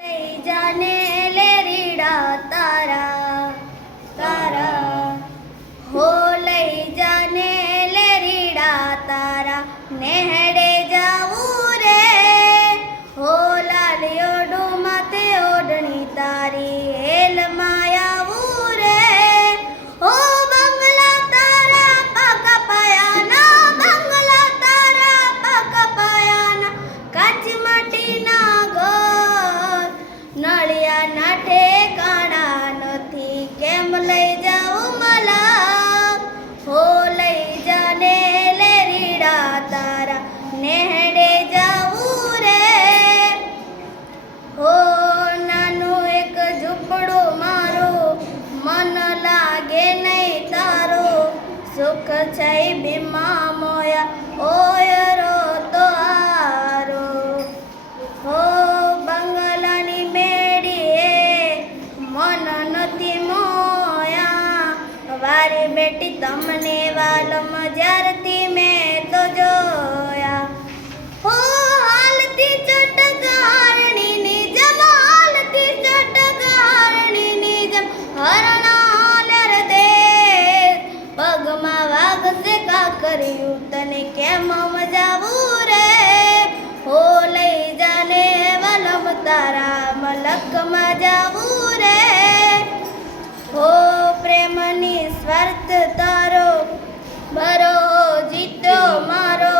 લઈ જાને લે રીડા તારા તારા હો લઈ જાને લે રીડા તારા નેહડે જાવું રે હો લાલિયો ડુમાતે ઓઢણી તારી હેલ માયાવું રે હો બંગલા તારા પાકા પાયાના બંગલા તારા પાકા પાયાના કાચ માટીના ઘર નળિયા ના ઠેકાણા નથી કેમ લઈ જાઉં મલા હો લઈ જાને લે રીડા તારા નેહડે જાવું રે હો નાનું એક ઝૂંપડું મારું મન લાગે નહીં તારું સુખ છઈ ભીમા મોયા ઓયરો તો આરો હો બંગલાની મેડીએ મન નથી મોયા વારી બેટી તમને વાલમ જ્યારથી મેં તો જોયા હો હાલતી ચટકારણીની જેમ હાલતી ચટકારણીની જેમ હરણાને હૃદે પગમાં વાગશે કાકરિયું તને કેમ મજાવું રે હો લઈ જાને વલમ તારા મલકમાં જાવું રે હો પ્રેમની સ્વાર્થ તારો બરો જીતો મારો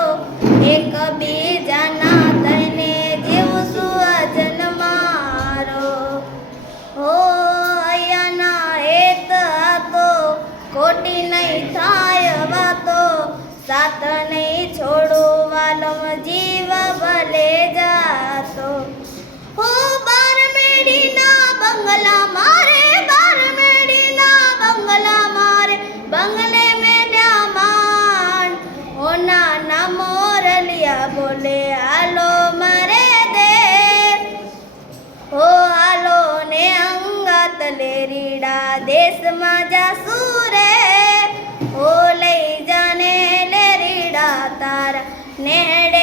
એક બીજાના થઈને જીવશું આ જન્મારો હો અહીંયાના હેત હતો ખોટી નહીં થાય વાતો સાથ નહીં છોડું વાલમ જીવ ભલે જાતો હો બાર મેડીના બંગલા મારે બાર મેડીના બંગલા મારે બંગલે મેલ્યા માન હો નાના મોરલિયા બોલે હાલો મારે દે હો હાલો ને અંગાત લે રીડા દેશમાં જાસુ રે હો લઈ જાને લે રીડા તારા નેહડે